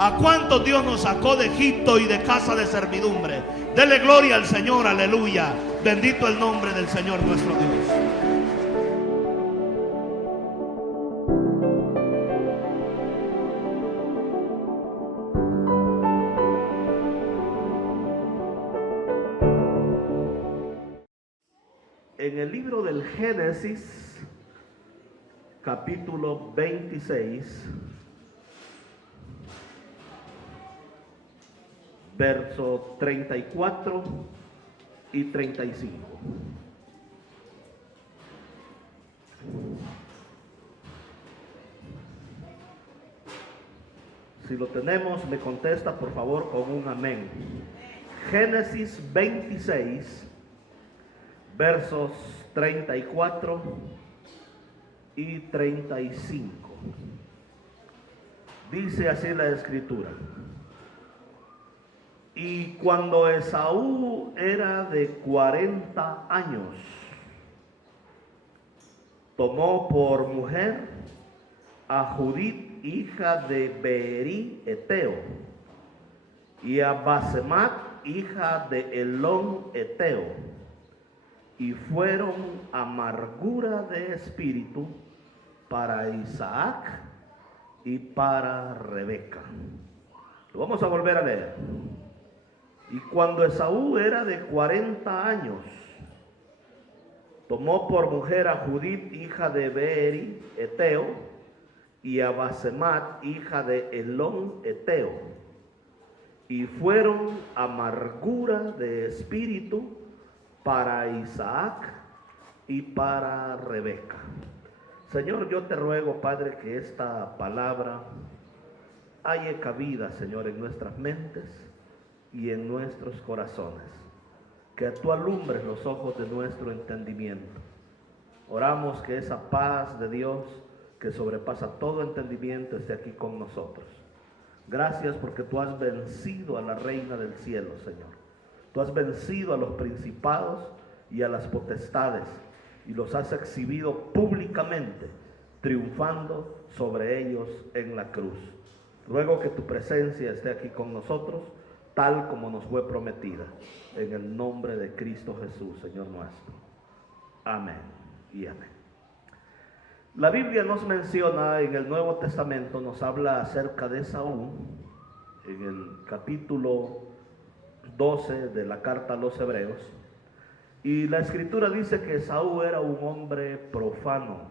¿A cuántos Dios nos sacó de Egipto y de casa de servidumbre? Dele gloria al Señor, aleluya. Bendito el nombre del Señor nuestro Dios. En el libro del Génesis, capítulo 26, versos 34 y 35. Si lo tenemos, me contesta por favor con un amén. Génesis 26, versos 34 y 35. Dice así la escritura: y cuando Esaú era de 40 años, tomó por mujer a Judith, hija de Beeri Eteo, y a Basemat, hija de Elón Eteo, y fueron amargura de espíritu para Isaac y para Rebeca. Lo vamos a volver a leer. Y cuando Esaú era de 40 años, tomó por mujer a Judith, hija de Beeri Eteo, y a Basemat, hija de Elón Eteo, y fueron amargura de espíritu para Isaac y para Rebeca. Señor, yo te ruego, Padre, que esta palabra haya cabida, Señor, en nuestras mentes y en nuestros corazones, que tú alumbres los ojos de nuestro entendimiento. Oramos que esa paz de Dios que sobrepasa todo entendimiento esté aquí con nosotros. Gracias porque tú has vencido a la reina del cielo, Señor. Tú has vencido a los principados y a las potestades y los has exhibido públicamente, triunfando sobre ellos en la cruz. Ruego que tu presencia esté aquí con nosotros, tal como nos fue prometida, en el nombre de Cristo Jesús, Señor nuestro. Amén y amén. La Biblia nos menciona en el Nuevo Testamento, nos habla acerca de Esaú, en el capítulo 12 de la carta a los Hebreos, y la Escritura dice que Esaú era un hombre profano.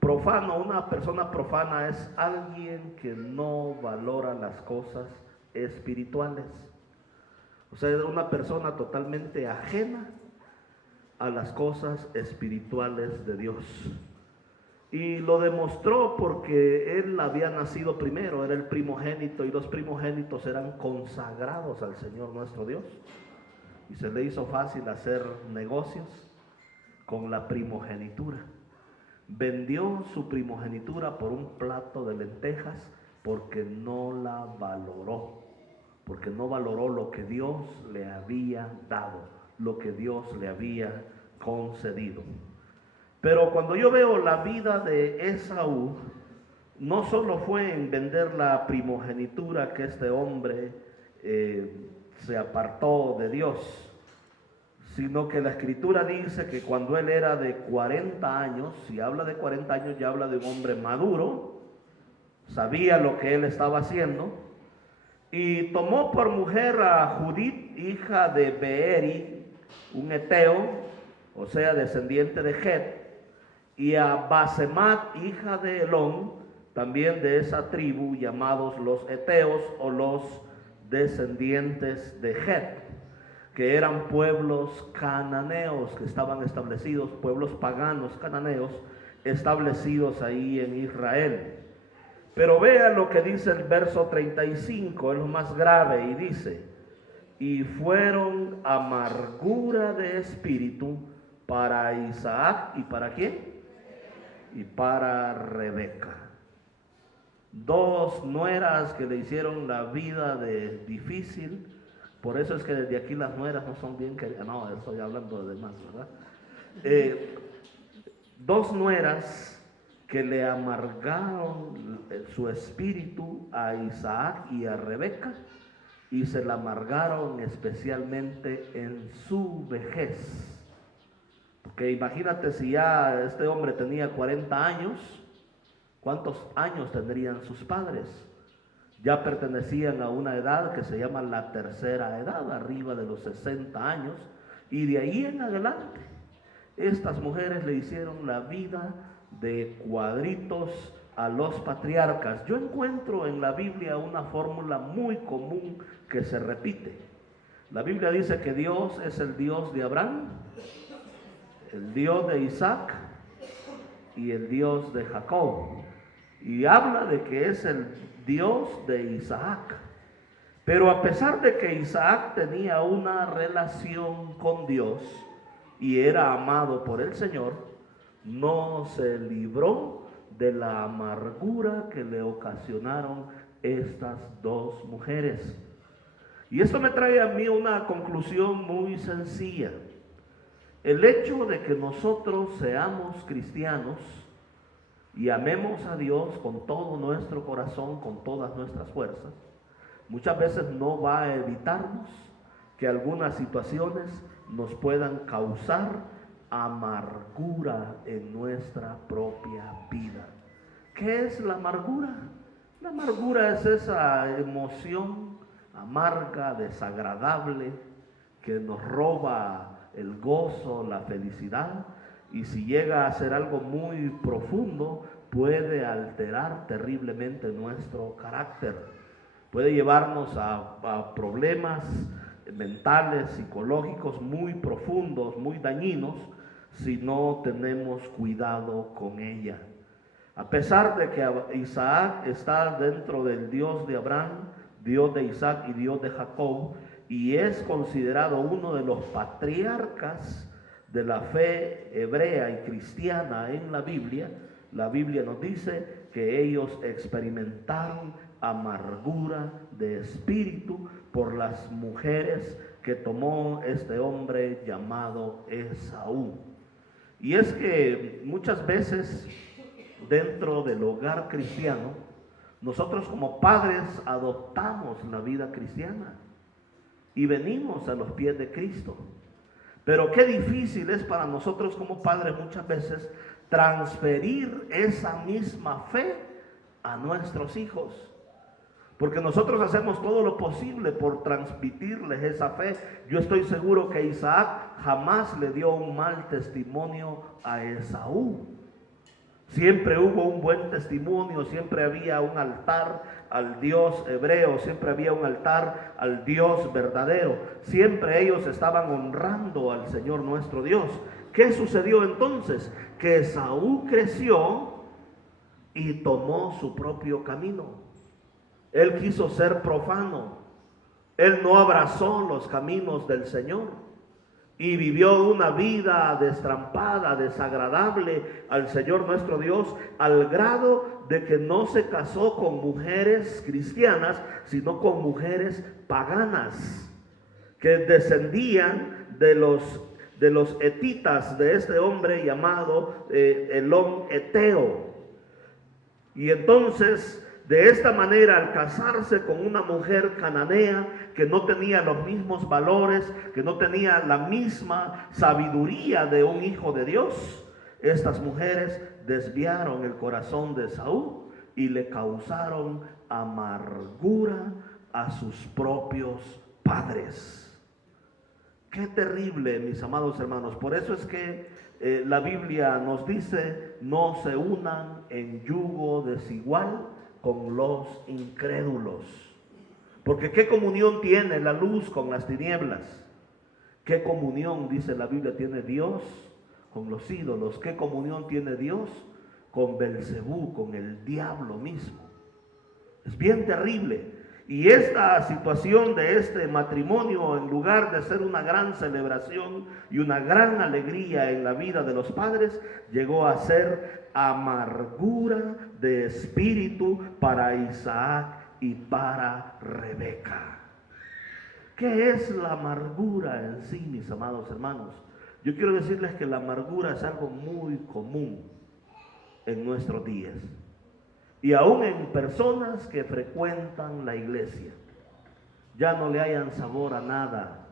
Profano, una persona profana es alguien que no valora las cosas espirituales. O sea, era una persona totalmente ajena a las cosas espirituales de Dios. Y lo demostró porque él había nacido primero, era el primogénito, y los primogénitos eran consagrados al Señor nuestro Dios. Y se le hizo fácil hacer negocios con la primogenitura. Vendió su primogenitura por un plato de lentejas porque no la valoró, porque no valoró lo que Dios le había dado, lo que Dios le había concedido. Pero cuando yo veo la vida de Esaú, no solo fue en vender la primogenitura que este hombre se apartó de Dios, sino que la Escritura dice que cuando él era de 40 años, si habla de 40 años ya habla de un hombre maduro, sabía lo que él estaba haciendo, y tomó por mujer a Judith, hija de Beeri, un eteo, o sea, descendiente de Het, y a Basemat, hija de Elón, también de esa tribu, llamados los eteos o los descendientes de Het, que eran pueblos cananeos que estaban establecidos, pueblos paganos cananeos establecidos ahí en Israel. Pero vea lo que dice el verso 35, es lo más grave, y dice: y fueron amargura de espíritu para Isaac, ¿y para quién? Y para Rebeca. Dos nueras que le hicieron la vida de difícil. Por eso es que desde aquí las nueras no son bien queridas. No, estoy hablando de demás, ¿verdad? Dos nueras que le amargaron su espíritu a Isaac y a Rebeca, y se la amargaron especialmente en su vejez. Porque imagínate, si ya este hombre tenía 40 años, ¿cuántos años tendrían sus padres? Ya pertenecían a una edad que se llama la tercera edad, arriba de los 60 años, y de ahí en adelante estas mujeres le hicieron la vida de cuadritos a los patriarcas. Yo encuentro en la Biblia una fórmula muy común que se repite. La Biblia dice que Dios es el Dios de Abraham, el Dios de Isaac y el Dios de Jacob. Y habla de que es el Dios de Isaac. Pero a pesar de que Isaac tenía una relación con Dios y era amado por el Señor, no se libró de la amargura que le ocasionaron estas dos mujeres. Y esto me trae a mí una conclusión muy sencilla. El hecho de que nosotros seamos cristianos y amemos a Dios con todo nuestro corazón, con todas nuestras fuerzas, muchas veces no va a evitarnos que algunas situaciones nos puedan causar amargura en nuestra propia vida. ¿Qué es la amargura? La amargura es esa emoción amarga, desagradable, que nos roba el gozo, la felicidad, y si llega a ser algo muy profundo, puede alterar terriblemente nuestro carácter. Puede llevarnos a problemas mentales, psicológicos muy profundos, muy dañinos, si no tenemos cuidado con ella. A pesar de que Isaac está dentro del Dios de Abraham, Dios de Isaac y Dios de Jacob, y es considerado uno de los patriarcas de la fe hebrea y cristiana en la Biblia nos dice que ellos experimentaron amargura de espíritu por las mujeres que tomó este hombre llamado Esaú. Y es que muchas veces dentro del hogar cristiano, nosotros como padres adoptamos la vida cristiana y venimos a los pies de Cristo. Pero qué difícil es para nosotros como padres muchas veces transferir esa misma fe a nuestros hijos. Porque nosotros hacemos todo lo posible por transmitirles esa fe. Yo estoy seguro que Isaac jamás le dio un mal testimonio a Esaú. Siempre hubo un buen testimonio, siempre había un altar al Dios hebreo, siempre había un altar al Dios verdadero. Siempre ellos estaban honrando al Señor nuestro Dios. ¿Qué sucedió entonces? Que Esaú creció y tomó su propio camino. Él quiso ser profano. Él no abrazó los caminos del Señor y vivió una vida destrampada, desagradable al Señor nuestro Dios, al grado de que no se casó con mujeres cristianas, sino con mujeres paganas, que descendían de los hetitas, de este hombre llamado Elón Eteo. Y entonces, de esta manera, al casarse con una mujer cananea que no tenía los mismos valores, que no tenía la misma sabiduría de un hijo de Dios, estas mujeres desviaron el corazón de Esaú y le causaron amargura a sus propios padres. Qué terrible, mis amados hermanos. Por eso es que la Biblia nos dice: no se unan en yugo desigual con los incrédulos. Porque ¿qué comunión tiene la luz con las tinieblas? ¿Qué comunión, dice la Biblia, tiene Dios con los ídolos? ¿Qué comunión tiene Dios con Belcebú, con el diablo mismo? Es bien terrible. Y esta situación de este matrimonio, en lugar de ser una gran celebración y una gran alegría en la vida de los padres, llegó a ser amargura de espíritu para Isaac y para Rebeca. ¿Qué es la amargura en sí, mis amados hermanos? Yo quiero decirles que la amargura es algo muy común. en nuestros días. Y aún en personas que frecuentan la iglesia, ya no le hayan sabor a nada,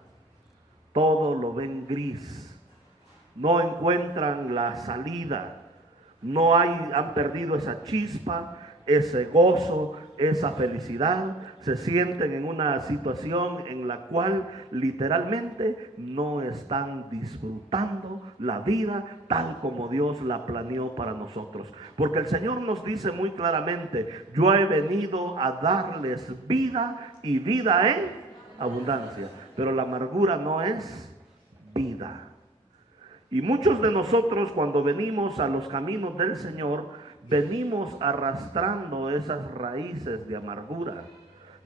todo lo ven gris, no encuentran la salida, han perdido esa chispa, ese gozo, esa felicidad, se sienten en una situación en la cual literalmente no están disfrutando la vida tal como Dios la planeó para nosotros. Porque el Señor nos dice muy claramente: yo he venido a darles vida y vida en abundancia. Pero la amargura no es vida. Y muchos de nosotros, cuando venimos a los caminos del Señor, venimos arrastrando esas raíces de amargura.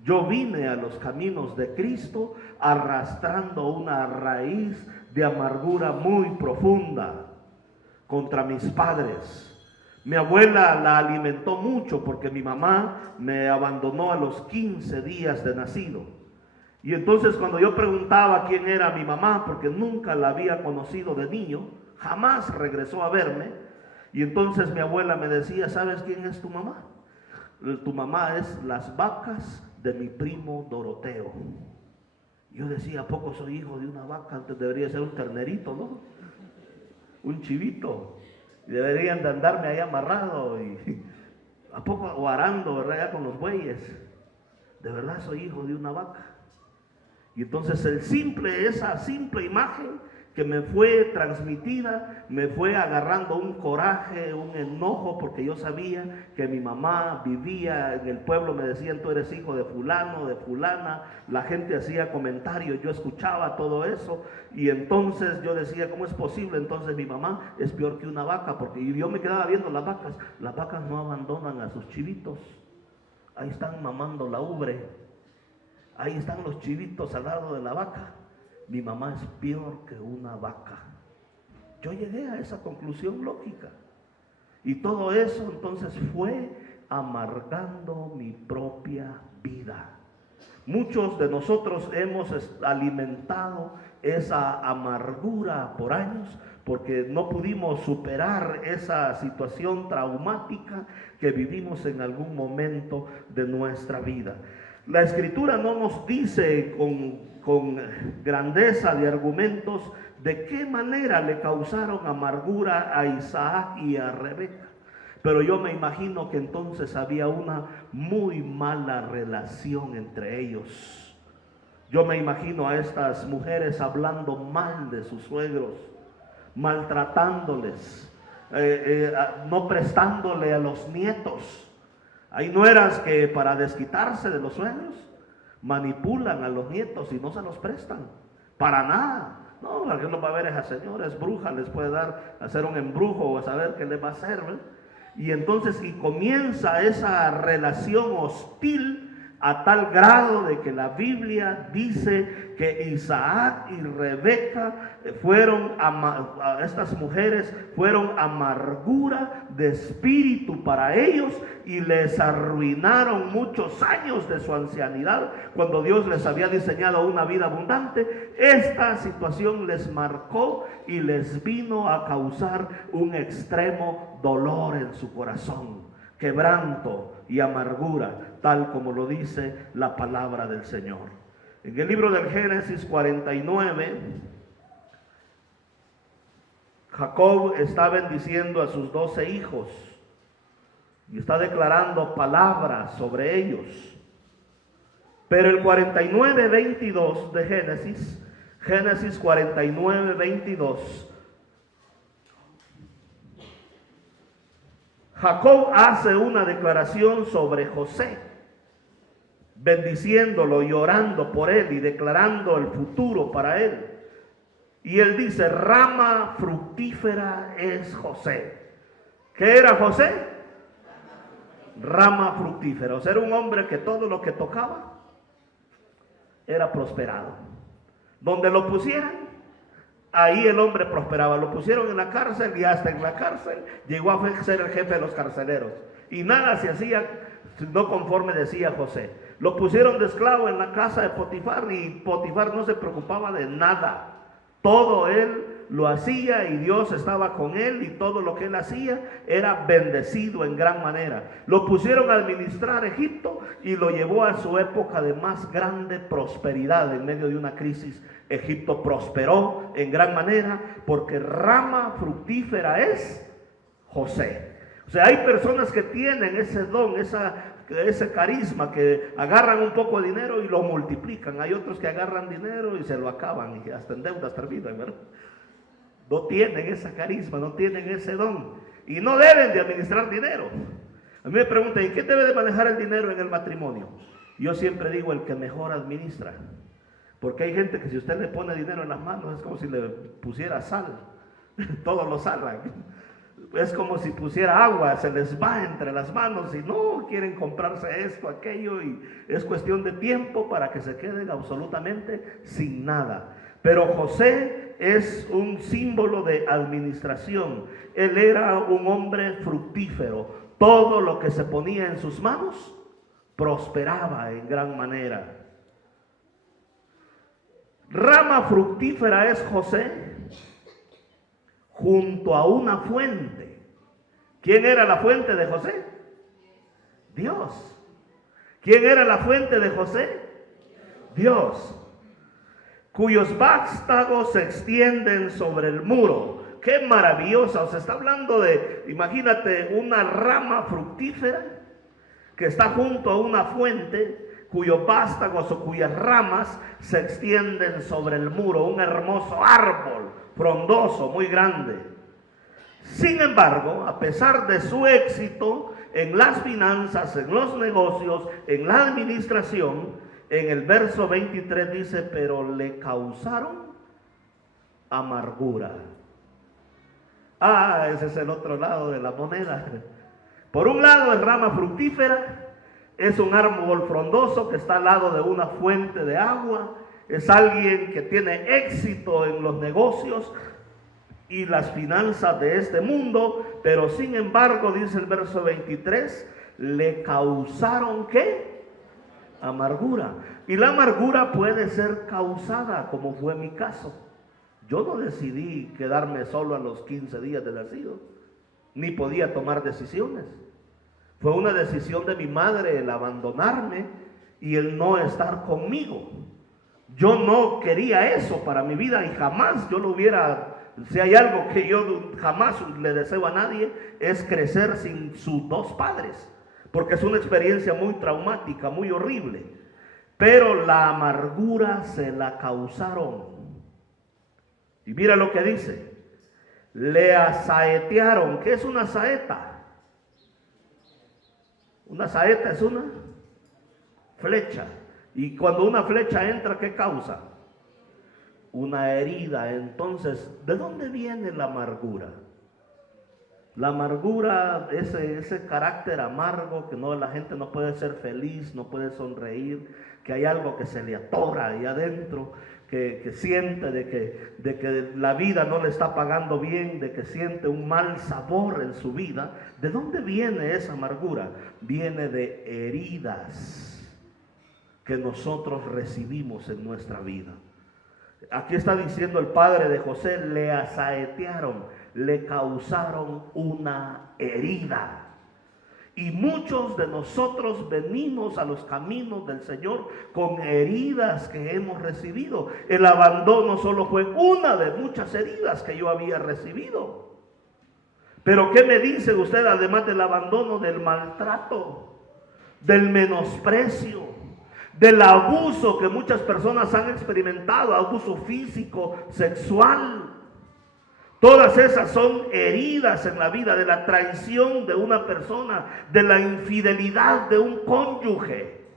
Yo vine a los caminos de Cristo arrastrando una raíz de amargura muy profunda contra mis padres. Mi abuela la alimentó mucho porque mi mamá me abandonó a los 15 días de nacido. Y entonces cuando yo preguntaba quién era mi mamá, porque nunca la había conocido de niño, jamás regresó a verme, y entonces mi abuela me decía: ¿sabes quién es tu mamá? Tu mamá es las vacas de mi primo Doroteo. Yo decía: ¿a poco soy hijo de una vaca? Antes debería ser un ternerito, ¿no? Un chivito. Y deberían de andarme ahí amarrado y ¿a poco? O arando, ¿verdad? Ya con los bueyes. De verdad soy hijo de una vaca. Y entonces esa simple imagen que me fue transmitida, me fue agarrando un coraje, un enojo, porque yo sabía que mi mamá vivía en el pueblo, me decían: tú eres hijo de fulano, de fulana, la gente hacía comentarios, yo escuchaba todo eso, y entonces yo decía: ¿cómo es posible? Entonces mi mamá es peor que una vaca, porque yo me quedaba viendo las vacas no abandonan a sus chivitos, ahí están mamando la ubre, ahí están los chivitos al lado de la vaca. Mi mamá es peor que una vaca. Yo llegué a esa conclusión lógica. Y todo eso entonces fue amargando mi propia vida. Muchos de nosotros hemos alimentado esa amargura por años porque no pudimos superar esa situación traumática que vivimos en algún momento de nuestra vida. La Escritura no nos dice con grandeza de argumentos de qué manera le causaron amargura a Isaac y a Rebeca. Pero yo me imagino que entonces había una muy mala relación entre ellos. Yo me imagino a estas mujeres hablando mal de sus suegros, maltratándoles, no prestándole a los nietos. Hay nueras que para desquitarse de los suegros manipulan a los nietos y no se los prestan para nada. No, ¿para qué no va a ver esa señora? Es bruja, les puede hacer un embrujo o a saber qué le va a hacer, ¿verdad? Y entonces comienza esa relación hostil a tal grado de que la Biblia dice que Isaac y Rebeca estas mujeres fueron amargura de espíritu para ellos y les arruinaron muchos años de su ancianidad cuando Dios les había diseñado una vida abundante. Esta situación les marcó y les vino a causar un extremo dolor en su corazón, quebranto y amargura, tal como lo dice la palabra del Señor. En el libro del Génesis 49, Jacob está bendiciendo a sus 12 hijos y está declarando palabras sobre ellos. Pero el 49:22 de Génesis 49:22, Jacob hace una declaración sobre José, bendiciéndolo y orando por él y declarando el futuro para él. Y él dice: rama fructífera es José. ¿Qué era José? Rama fructífera. O sea, era un hombre que todo lo que tocaba era prosperado. Donde lo pusieran, ahí el hombre prosperaba. Lo pusieron en la cárcel y hasta en la cárcel llegó a ser el jefe de los carceleros. Y nada se hacía no conforme decía José. Lo pusieron de esclavo en la casa de Potifar y Potifar no se preocupaba de nada. Todo él lo hacía y Dios estaba con él y todo lo que él hacía era bendecido en gran manera. Lo pusieron a administrar Egipto y lo llevó a su época de más grande prosperidad. En medio de una crisis, Egipto prosperó en gran manera porque rama fructífera es José. O sea, hay personas que tienen ese don, ese carisma, que agarran un poco de dinero y lo multiplican. Hay otros que agarran dinero y se lo acaban y hasta en deudas terminan, ¿verdad? No tienen ese carisma, no tienen ese don y no deben de administrar dinero. A mí me preguntan, ¿y qué debe de manejar el dinero en el matrimonio? Yo siempre digo, el que mejor administra. Porque hay gente que si usted le pone dinero en las manos es como si le pusiera sal. Todos lo salgan. Es como si pusiera agua, se les va entre las manos y no quieren comprarse esto, aquello, y es cuestión de tiempo para que se queden absolutamente sin nada. Pero José es un símbolo de administración. Él era un hombre fructífero. Todo lo que se ponía en sus manos prosperaba en gran manera. Rama fructífera es José junto a una fuente. ¿Quién era la fuente de José? Dios. ¿Quién era la fuente de José? Dios. Cuyos vástagos se extienden sobre el muro. ¡Qué maravillosa! O sea, está hablando de, imagínate, una rama fructífera que está junto a una fuente cuyos vástagos o cuyas ramas se extienden sobre el muro. Un hermoso árbol frondoso, muy grande. Sin embargo, a pesar de su éxito en las finanzas, en los negocios, en la administración, en el verso 23 dice, pero le causaron amargura. Ese es el otro lado de la moneda. Por un lado es rama fructífera, es un árbol frondoso que está al lado de una fuente de agua, es alguien que tiene éxito en los negocios y las finanzas de este mundo, pero sin embargo, dice el verso 23, le causaron ¿qué? Amargura. Y la amargura puede ser causada, como fue mi caso. Yo no decidí quedarme solo a los 15 días de nacido, ni podía tomar decisiones. Fue una decisión de mi madre el abandonarme y el no estar conmigo. Yo no quería eso para mi vida y jamás yo lo hubiera. Si hay algo que yo jamás le deseo a nadie, es crecer sin sus dos padres, porque es una experiencia muy traumática, muy horrible. Pero la amargura se la causaron. Y mira lo que dice, le asaetearon. ¿Qué es una saeta? Una saeta es una flecha. Y cuando una flecha entra, ¿qué causa? Una herida. Entonces, ¿de dónde viene la amargura? La amargura, ese carácter amargo que la gente no puede ser feliz, no puede sonreír, que hay algo que se le atora ahí adentro, que siente de que la vida no le está pagando bien, de que siente un mal sabor en su vida. ¿De dónde viene esa amargura? Viene de heridas que nosotros recibimos en nuestra vida. Aquí está diciendo el padre de José, le asaetearon, le causaron una herida. Y muchos de nosotros venimos a los caminos del Señor con heridas que hemos recibido. El abandono solo fue una de muchas heridas que yo había recibido. Pero ¿qué me dice usted además del abandono? Del maltrato, del menosprecio, del abuso que muchas personas han experimentado, abuso físico, sexual. Todas esas son heridas en la vida, de la traición de una persona, de la infidelidad de un cónyuge.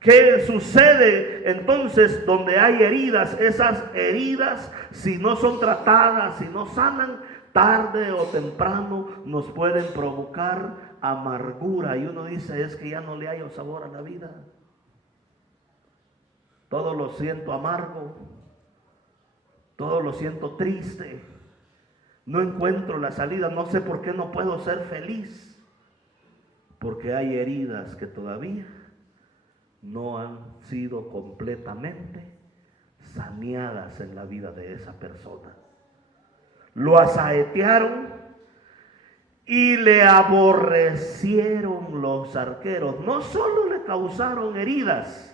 ¿Qué sucede entonces donde hay heridas? Esas heridas, si no son tratadas, si no sanan, tarde o temprano nos pueden provocar amargura. Y uno dice, es que ya no le hallo sabor a la vida. Todo lo siento amargo, todo lo siento triste. No encuentro la salida, no sé por qué no puedo ser feliz. Porque hay heridas que todavía no han sido completamente saneadas en la vida de esa persona. lo asaetearon y le aborrecieron los arqueros. No solo le causaron heridas,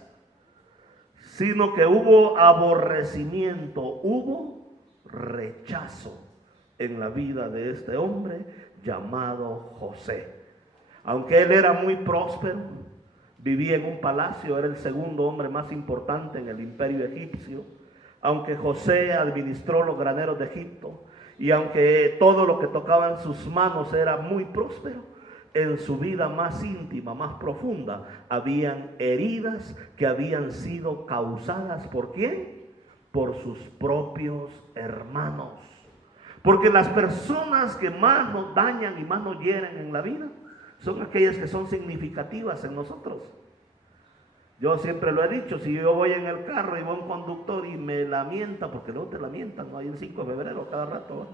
sino que hubo aborrecimiento, hubo rechazo en la vida de este hombre llamado José. Aunque él era muy próspero, vivía en un palacio, era el segundo hombre más importante en el imperio egipcio, aunque José administró los graneros de Egipto, y aunque todo lo que tocaba en sus manos era muy próspero, en su vida más íntima, más profunda, habían heridas que habían sido causadas ¿por quién? Por sus propios hermanos. Porque las personas que más nos dañan y más nos hieren en la vida son aquellas que son significativas en nosotros. Yo siempre lo he dicho, si yo voy en el carro y va un conductor y me lamenta, porque luego te lamentan, no hay el 5 de febrero cada rato, ¿va?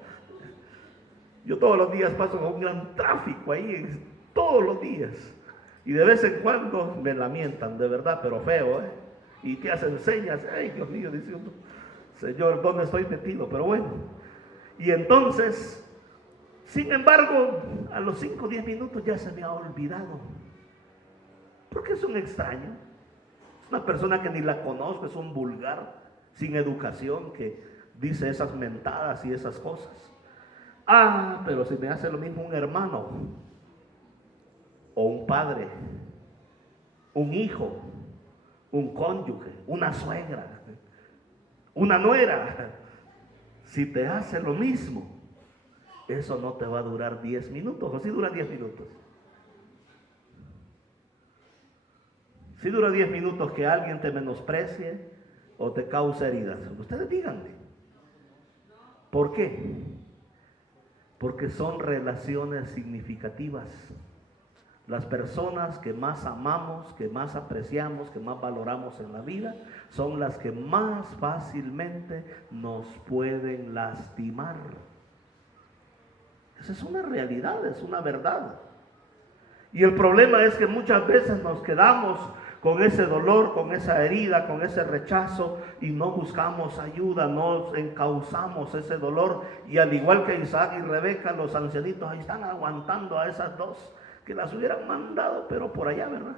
Yo todos los días paso con un gran tráfico ahí, todos los días. Y de vez en cuando me lamentan, de verdad, pero feo, ¿eh? Y te hacen señas, ay Dios mío, dice uno, Señor, ¿dónde estoy metido? Pero bueno. Y entonces, sin embargo, a los 5 o 10 minutos ya se me ha olvidado. Porque es un extraño. Es una persona que ni la conozco, es un vulgar, sin educación, que dice esas mentadas y esas cosas. Ah, pero si me hace lo mismo un hermano, o un padre, un hijo, un cónyuge, una suegra, una nuera, si te hace lo mismo, eso no te va a durar 10 minutos, o si dura 10 minutos. Si dura 10 minutos que alguien te menosprecie o te cause heridas. Ustedes díganme. ¿Por qué? Porque son relaciones significativas. Las personas que más amamos, que más apreciamos, que más valoramos en la vida, son las que más fácilmente nos pueden lastimar. Esa es una realidad, es una verdad. Y el problema es que muchas veces nos quedamos con ese dolor, con esa herida, con ese rechazo y no buscamos ayuda, no encauzamos ese dolor. Y al igual que Isaac y Rebeca, los ancianitos ahí están aguantando a esas dos que las hubieran mandado, pero por allá, ¿verdad?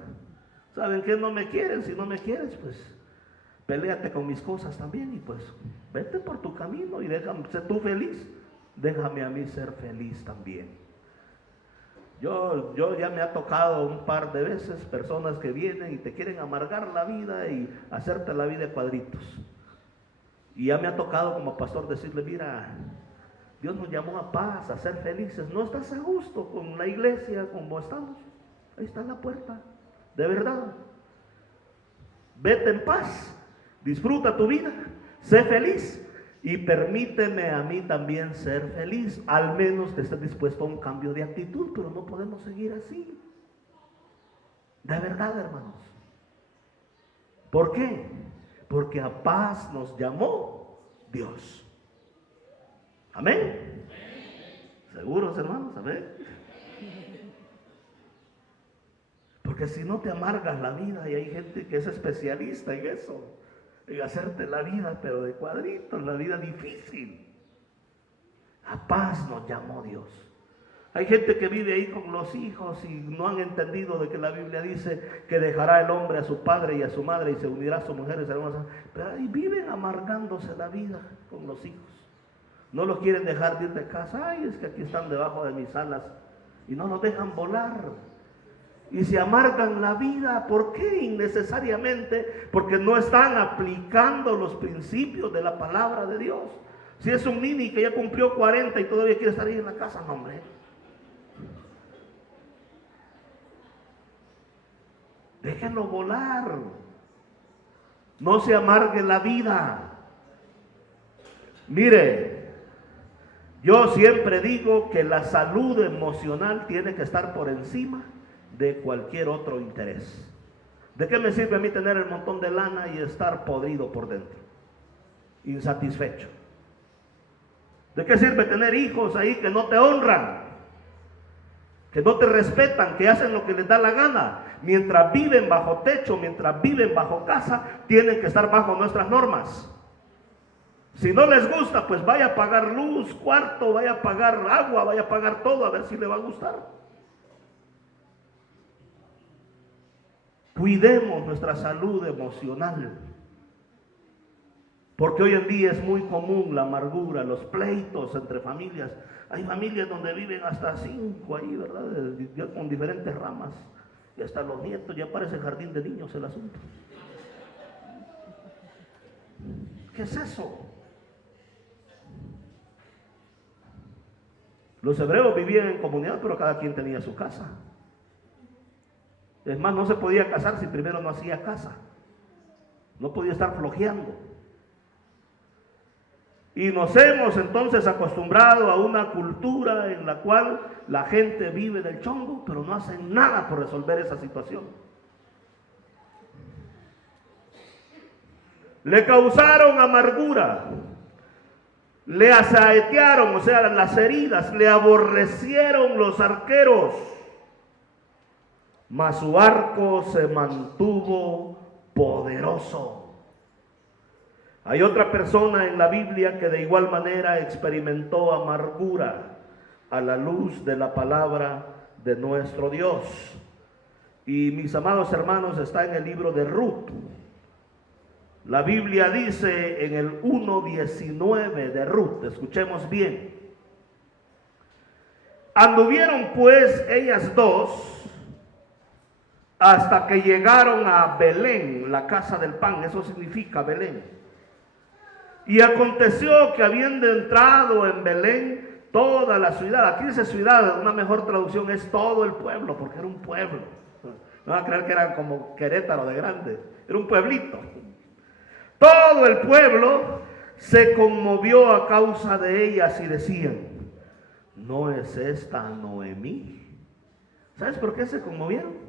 ¿Saben qué? No me quieren, si no me quieres, pues peléate con mis cosas también y pues vete por tu camino y déjame ser tú feliz, déjame a mí ser feliz también. Yo ya me ha tocado un par de veces personas que vienen y te quieren amargar la vida y hacerte la vida de cuadritos. Y ya me ha tocado como pastor decirle, mira, Dios nos llamó a paz, a ser felices. No estás a gusto con la iglesia como estamos. Ahí está la puerta, de verdad. Vete en paz, disfruta tu vida, sé feliz. Y permíteme a mí también ser feliz, al menos que estés dispuesto a un cambio de actitud, pero no podemos seguir así. De verdad, hermanos. ¿Por qué? Porque a paz nos llamó Dios. ¿Amén? ¿Seguros, hermanos? ¿Amén? Porque si no te amargas la vida, y hay gente que es especialista en eso, en hacerte la vida, pero de cuadritos, la vida difícil. A paz nos llamó Dios. Hay gente que vive ahí con los hijos y no han entendido de que la Biblia dice que dejará el hombre a su padre y a su madre y se unirá a su mujer y se hermanas. Pero ahí viven amargándose la vida con los hijos. No los quieren dejar de ir de casa. Ay, es que aquí están debajo de mis alas y no los dejan volar. Y se amargan la vida. ¿Por qué? Innecesariamente, porque no están aplicando los principios de la palabra de Dios. Si es un nini que ya cumplió 40 y todavía quiere estar ahí en la casa, no, hombre. Déjenlo volar. No se amargue la vida. Mire, yo siempre digo que la salud emocional tiene que estar por encima de cualquier otro interés. ¿De qué me sirve a mí tener el montón de lana y estar podrido por dentro? Insatisfecho. ¿De qué sirve tener hijos ahí que no te honran? Que no te respetan, que hacen lo que les da la gana. Mientras viven bajo techo, mientras viven bajo casa, tienen que estar bajo nuestras normas. Si no les gusta, pues vaya a pagar luz, cuarto, vaya a pagar agua, vaya a pagar todo, a ver si le va a gustar. Cuidemos nuestra salud emocional, porque hoy en día es muy común la amargura, los pleitos entre familias. Hay familias donde viven hasta 5 ahí, ¿verdad? Ya con diferentes ramas, y hasta los nietos, ya parece jardín de niños el asunto. ¿Qué es eso? Los hebreos vivían en comunidad, pero cada quien tenía su casa. Es más, no se podía casar si primero no hacía casa. No podía estar flojeando. Y nos hemos entonces acostumbrado a una cultura en la cual la gente vive del chongo, pero no hacen nada por resolver esa situación. Le causaron amargura, le asaetearon, o sea, las heridas, le aborrecieron los arqueros, mas su arco se mantuvo poderoso. Hay otra persona en la Biblia que de igual manera experimentó amargura a la luz de la palabra de nuestro Dios. Y mis amados hermanos, está en el libro de Ruth. La Biblia dice en el 1:19 de Ruth, escuchemos bien. Anduvieron pues ellas dos hasta que llegaron a Belén, la casa del pan, eso significa Belén. Y aconteció que habiendo entrado en Belén toda la ciudad, aquí dice ciudad, una mejor traducción es todo el pueblo, porque era un pueblo. No van a creer que era como Querétaro de grande, era un pueblito. Todo el pueblo se conmovió a causa de ellas y decían, ¿no es esta Noemí? ¿Sabes por qué se conmovieron?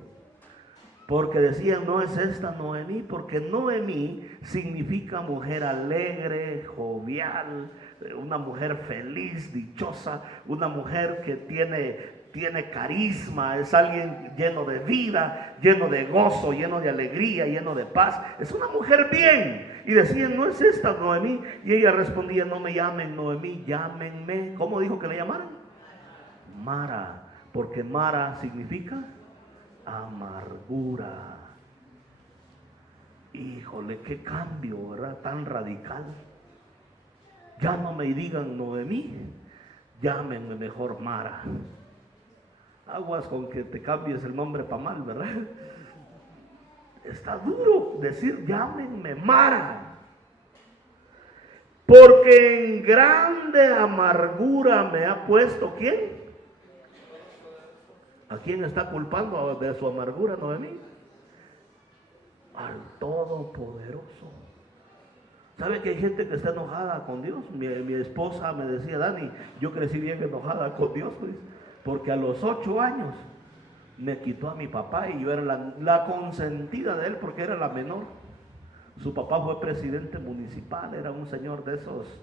Porque decían, no es esta Noemí, porque Noemí significa mujer alegre, jovial, una mujer feliz, dichosa, una mujer que tiene carisma, es alguien lleno de vida, lleno de gozo, lleno de alegría, lleno de paz. Es una mujer bien. Y decían, no es esta Noemí. Y ella respondía, no me llamen Noemí, llámenme. ¿Cómo dijo que le llamaran? Mara, porque Mara significa amargura. Híjole, qué cambio, ¿verdad? Tan radical. Ya no me digan Noemí, llámenme mejor Mara. Aguas con que te cambies el nombre para mal, ¿verdad? Está duro decir llámenme Mara, porque en grande amargura me ha puesto. ¿Quién? ¿A quién está culpando de su amargura, Noemí? Al Todopoderoso. ¿Sabe que hay gente que está enojada con Dios? Mi esposa me decía, Dani, yo crecí bien enojada con Dios, pues, porque a los 8 años me quitó a mi papá y yo era la consentida de él porque era la menor. Su papá fue presidente municipal, era un señor de esos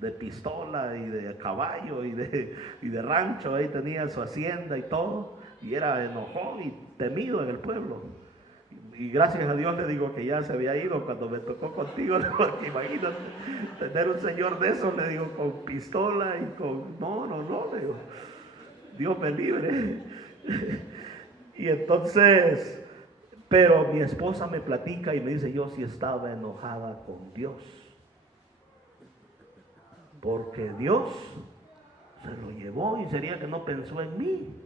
de pistola y de caballo y de rancho, ahí tenía su hacienda y todo, y era enojón y temido en el pueblo. Y gracias a Dios le digo que ya se había ido cuando me tocó contigo, porque imagínate tener un señor de esos, le digo, con pistola y con... No, le digo, Dios me libre. Y entonces, pero mi esposa me platica y me dice, yo sí estaba enojada con Dios, porque Dios se lo llevó y sería que no pensó en mí.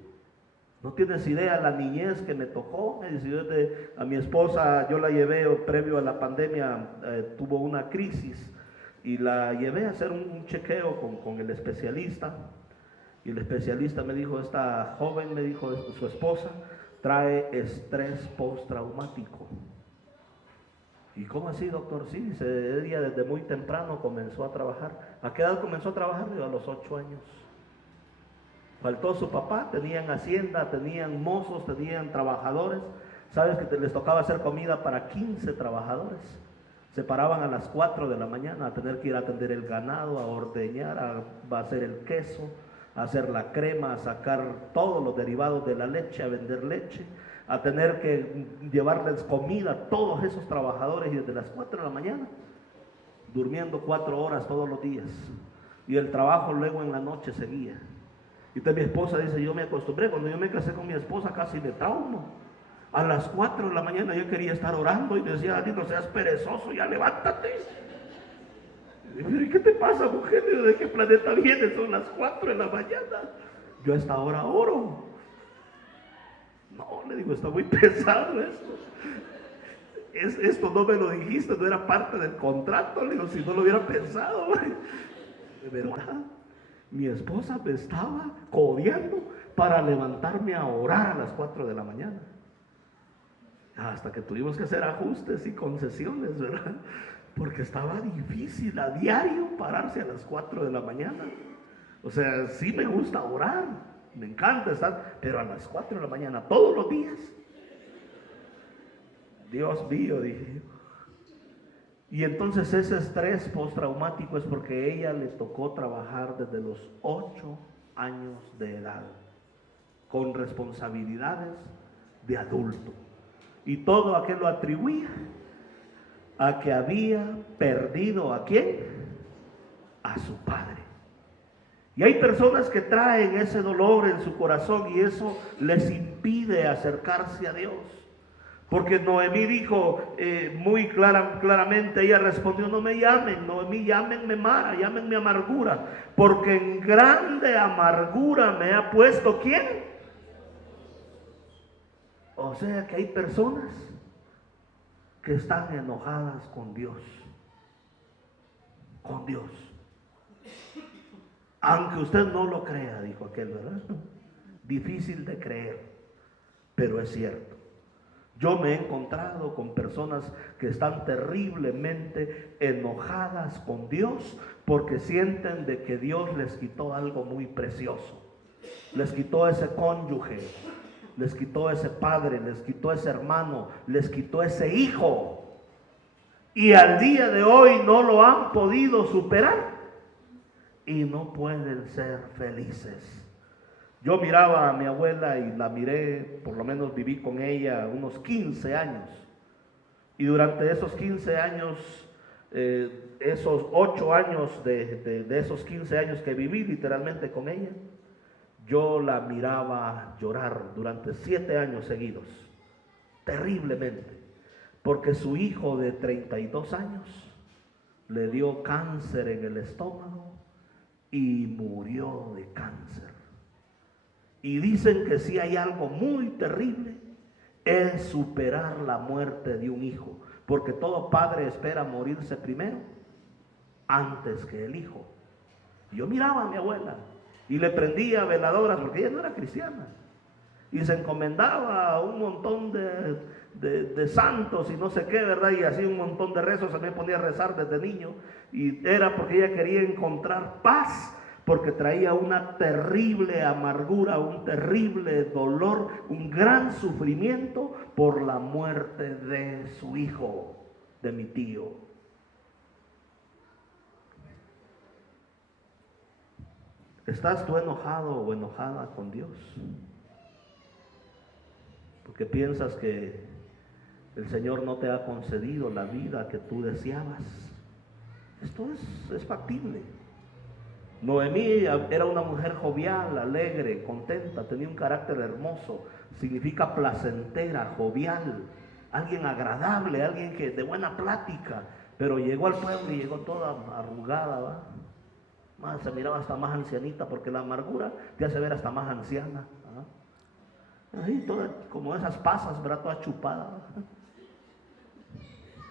No tienes idea la niñez que me tocó. Me dice, a mi esposa yo la llevé previo a la pandemia, tuvo una crisis y la llevé a hacer un chequeo con el especialista. Y el especialista me dijo, esta joven, me dijo su esposa, trae estrés postraumático. ¿Y cómo así, doctor? Sí, dice, ella desde muy temprano comenzó a trabajar. ¿A qué edad comenzó a trabajar? Digo, a los 8 años. Faltó su papá, tenían hacienda, tenían mozos, tenían trabajadores. ¿Sabes que les tocaba hacer comida para 15 trabajadores? Se paraban a las 4 de la mañana a tener que ir a atender el ganado, a ordeñar, a hacer el queso, a hacer la crema, a sacar todos los derivados de la leche, a vender leche, a tener que llevarles comida a todos esos trabajadores, y desde las 4 de la mañana durmiendo 4 horas todos los días. Y el trabajo luego en la noche seguía. Y entonces mi esposa dice, yo me acostumbré, cuando yo me casé con mi esposa casi me traumo. A las 4 de la mañana yo quería estar orando y decía, Dani, no seas perezoso, ya levántate. ¿Y qué te pasa, mujer? ¿De qué planeta vienes? Son las 4 de la mañana. Yo a esta hora oro. No, le digo, está muy pesado esto. Esto no me lo dijiste, no era parte del contrato. Le digo, si no lo hubiera pensado. De verdad, mi esposa me estaba codeando para levantarme a orar a las 4 de la mañana. Hasta que tuvimos que hacer ajustes y concesiones, ¿verdad? Porque estaba difícil a diario pararse a las 4 de la mañana. O sea, sí me gusta orar, me encanta estar, pero a las 4 de la mañana, todos los días. Dios mío, dije. Y entonces ese estrés postraumático es porque ella le tocó trabajar desde los 8 años de edad, con responsabilidades de adulto. Y todo aquel lo atribuía a que había perdido ¿a quién? A su padre. Y hay personas que traen ese dolor en su corazón y eso les impide acercarse a Dios. Porque Noemí dijo muy claramente, ella respondió, no me llamen, Noemí, llámenme Mara, llámenme amargura, porque en grande amargura me ha puesto ¿quién? O sea que hay personas que están enojadas con Dios. Con Dios. Aunque usted no lo crea, dijo aquel, ¿verdad? Difícil de creer, pero es cierto. Yo me he encontrado con personas que están terriblemente enojadas con Dios porque sienten de que Dios les quitó algo muy precioso. Les quitó ese cónyuge, les quitó ese padre, les quitó ese hermano, les quitó ese hijo. Y al día de hoy no lo han podido superar y no pueden ser felices. Yo miraba a mi abuela y la miré, por lo menos viví con ella unos 15 años. Y durante esos 15 años, esos 8 años de esos 15 años que viví literalmente con ella, yo la miraba llorar durante 7 años seguidos, terriblemente, porque su hijo de 32 años le dio cáncer en el estómago y murió de cáncer. Y dicen que si hay algo muy terrible, es superar la muerte de un hijo, porque todo padre espera morirse primero, antes que el hijo. Y yo miraba a mi abuela, y le prendía veladoras, porque ella no era cristiana, y se encomendaba a un montón de santos y no sé qué, ¿verdad? Y hacía un montón de rezos, también ponía a rezar desde niño, y era porque ella quería encontrar paz, porque traía una terrible amargura, un terrible dolor, un gran sufrimiento por la muerte de su hijo, de mi tío. ¿Estás tú enojado o enojada con Dios? Porque piensas que el Señor no te ha concedido la vida que tú deseabas. Esto es factible. Noemí era una mujer jovial, alegre, contenta, tenía un carácter hermoso, significa placentera, jovial, alguien agradable, alguien que de buena plática, pero llegó al pueblo y llegó toda arrugada, ¿va? Se miraba hasta más ancianita, porque la amargura te hace ver hasta más anciana, ¿ah? Ahí toda, como esas pasas, ¿verdad? Toda chupada, ¿va?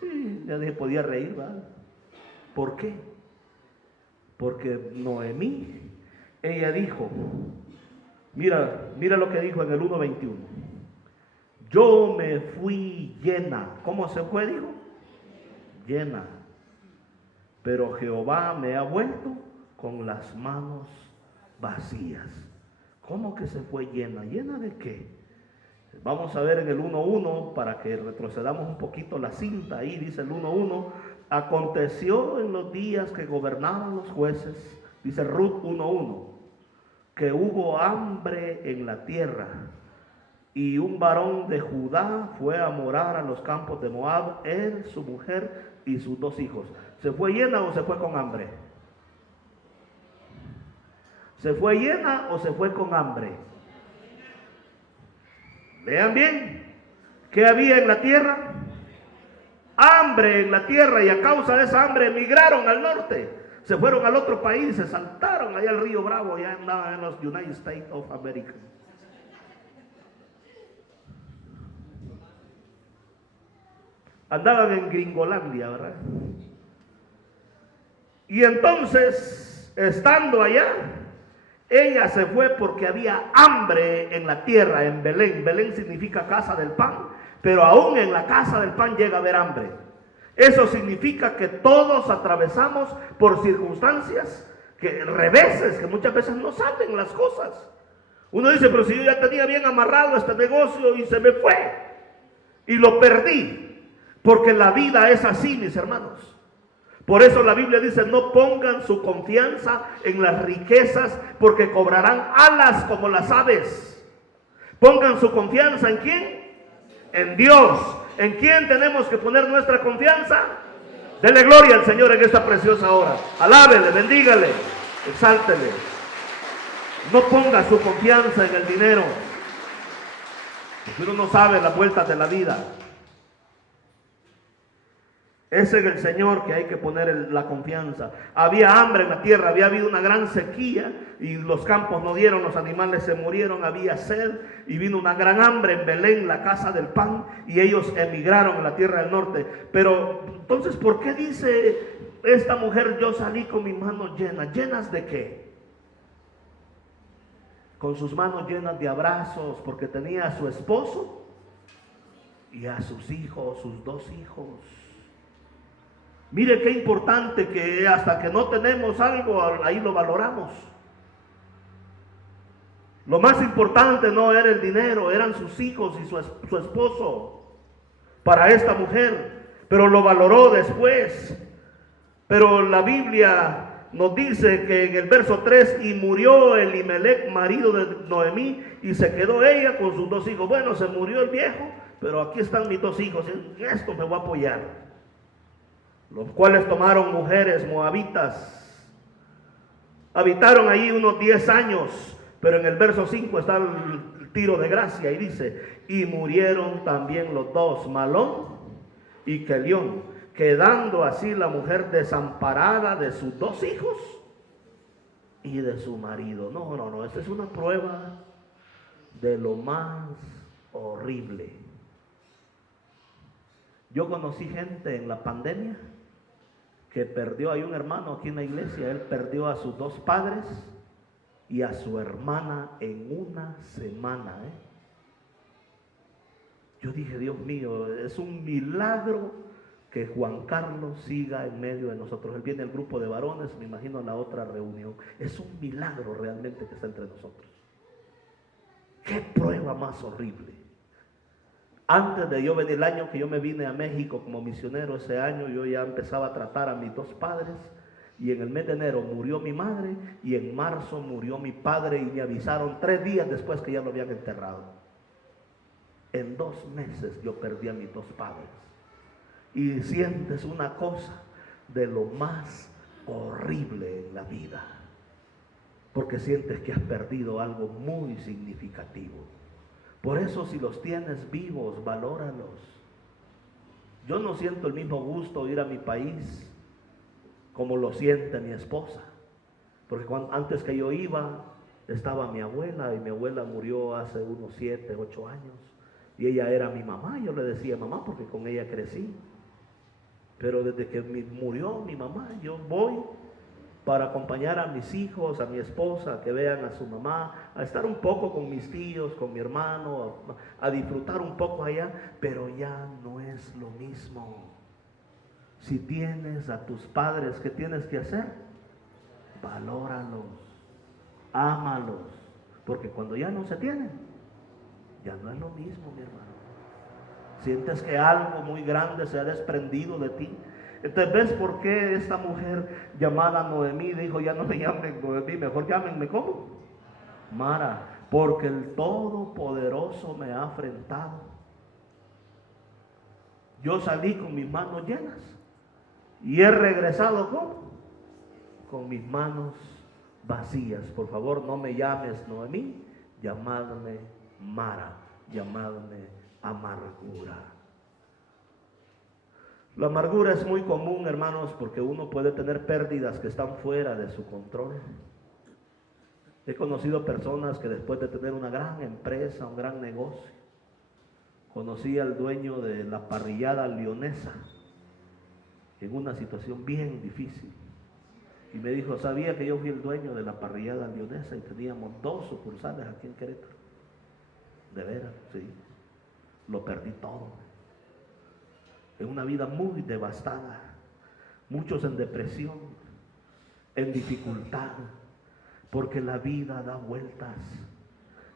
Y ya dije, podía reír, ¿va? ¿Por qué? Porque Noemí, ella dijo, mira lo que dijo en el 1:21. Yo me fui llena. ¿Cómo se fue? Dijo, llena. Pero Jehová me ha vuelto con las manos vacías. ¿Cómo que se fue llena? ¿Llena de qué? Vamos a ver en el 1:1 para que retrocedamos un poquito la cinta. Ahí dice el 1:1. Aconteció en los días que gobernaban los jueces, dice Ruth 1:1, que hubo hambre en la tierra Y un varón de Judá fue a morar a los campos de Moab, él, su mujer y sus 2 hijos. ¿Se fue llena o se fue con hambre? ¿Se fue llena o se fue con hambre? Vean bien, ¿qué había en la tierra? Hambre en la tierra, y a causa de esa hambre emigraron al norte. Se fueron al otro país, se saltaron allá al río Bravo, allá andaban en los United States of America. Andaban en Gringolandia, ¿verdad? Y entonces, estando allá, ella se fue porque había hambre en la tierra, en Belén. Belén significa casa del pan, pero aún en la casa del pan llega a haber hambre. Eso significa que todos atravesamos por circunstancias, reveses, que muchas veces no salen las cosas. Uno dice, pero si yo ya tenía bien amarrado este negocio y se me fue, y lo perdí. Porque la vida es así, mis hermanos. Por eso la Biblia dice, no pongan su confianza en las riquezas, porque cobrarán alas como las aves. Pongan su confianza ¿en quién? En Dios. ¿En quién tenemos que poner nuestra confianza? Dele gloria al Señor en esta preciosa hora. Alábele, bendígale, exáltele. No ponga su confianza en el dinero, porque uno no sabe las vueltas de la vida. Es en el Señor que hay que poner la confianza. Había hambre en la tierra, había habido una gran sequía y los campos no dieron, los animales se murieron, había sed y vino una gran hambre en Belén, la casa del pan, y ellos emigraron a la tierra del norte. Pero entonces, ¿por qué dice esta mujer, yo salí con mis manos llenas? ¿Llenas de qué? Con sus manos llenas de abrazos, porque tenía a su esposo y a sus hijos, sus 2 hijos. Mire qué importante que hasta que no tenemos algo, ahí lo valoramos. Lo más importante no era el dinero, eran sus hijos y su esposo para esta mujer, pero lo valoró después. Pero la Biblia nos dice que en el verso 3, y murió Elimelech, marido de Noemí, y se quedó ella con sus 2 hijos. Bueno, se murió el viejo, pero aquí están mis 2 hijos, en esto me voy a apoyar. Los cuales tomaron mujeres moabitas, habitaron allí unos 10 años, pero en el verso 5 está el tiro de gracia y dice, y murieron también los 2, Malón y Kelión, quedando así la mujer desamparada de sus 2 hijos y de su marido. No, esta es una prueba de lo más horrible. Yo conocí gente en la pandemia que perdió, hay un hermano aquí en la iglesia, él perdió a sus 2 padres y a su hermana en una semana. Yo dije, Dios mío, es un milagro que Juan Carlos siga en medio de nosotros. Él viene al grupo de varones, me imagino en la otra reunión. Es un milagro realmente que está entre nosotros. Qué prueba más horrible. Antes de yo venir, el año que yo me vine a México como misionero, ese año yo ya empezaba a tratar a mis 2 padres, y en el mes de enero murió mi madre y en marzo murió mi padre, y me avisaron 3 días después que ya lo habían enterrado. En 2 meses yo perdí a mis 2 padres, y sientes una cosa de lo más horrible en la vida, porque sientes que has perdido algo muy significativo. Por eso, si los tienes vivos, valóralos. Yo no siento el mismo gusto ir a mi país como lo siente mi esposa, porque antes que yo iba estaba mi abuela, y mi abuela murió hace unos 7, 8 años, y ella era mi mamá. Yo le decía mamá porque con ella crecí, pero desde que murió mi mamá, yo voy para acompañar a mis hijos, a mi esposa, que vean a su mamá, a estar un poco con mis tíos, con mi hermano, a disfrutar un poco allá, pero ya no es lo mismo. Si tienes a tus padres, ¿qué tienes que hacer? Valóralos, ámalos, porque cuando ya no se tienen, ya no es lo mismo, mi hermano. Sientes que algo muy grande se ha desprendido de ti. Entonces, ¿ves por qué esta mujer llamada Noemí dijo, ya no me llamen Noemí, mejor llámenme ¿cómo? Mara, porque el Todopoderoso me ha afrentado. Yo salí con mis manos llenas y he regresado con mis manos vacías. Por favor, no me llames Noemí, llamadme Mara, llamadme amargura. La amargura es muy común, hermanos, porque uno puede tener pérdidas que están fuera de su control. He conocido personas que después de tener una gran empresa, un gran negocio, conocí al dueño de la parrillada leonesa en una situación bien difícil. Y me dijo, sabía que yo fui el dueño de la parrillada leonesa y teníamos 2 sucursales aquí en Querétaro. De veras, sí. Lo perdí todo. En una vida muy devastada. Muchos en depresión, en dificultad, porque la vida da vueltas.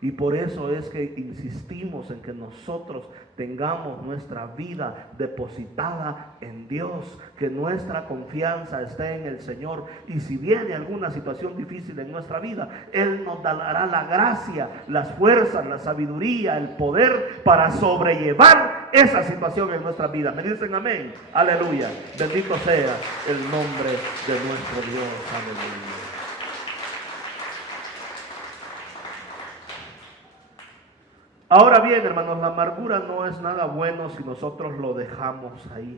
Y por eso es que insistimos en que nosotros tengamos nuestra vida depositada en Dios, que nuestra confianza esté en el Señor. Y si viene alguna situación difícil en nuestra vida, Él nos dará la gracia, las fuerzas, la sabiduría, el poder para sobrellevar esa situación en nuestra vida. Me dicen amén, aleluya. Bendito sea el nombre de nuestro Dios, aleluya. Ahora bien, hermanos, la amargura no es nada bueno si nosotros lo dejamos ahí,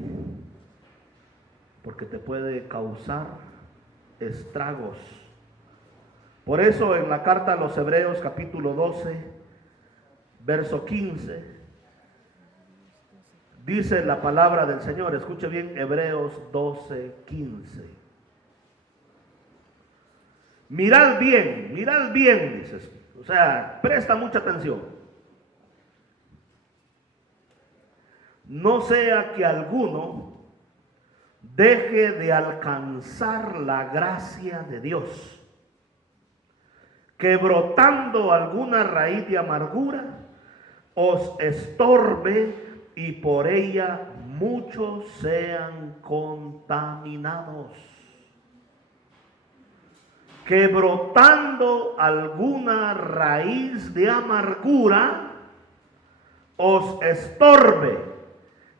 porque te puede causar estragos. Por eso en la carta a los Hebreos capítulo 12, verso 15, dice la palabra del Señor, escuche bien, Hebreos 12, 15. Mirad bien, dices, o sea, presta mucha atención. No sea que alguno deje de alcanzar la gracia de Dios, que brotando alguna raíz de amargura os estorbe y por ella muchos sean contaminados. Que brotando alguna raíz de amargura os estorbe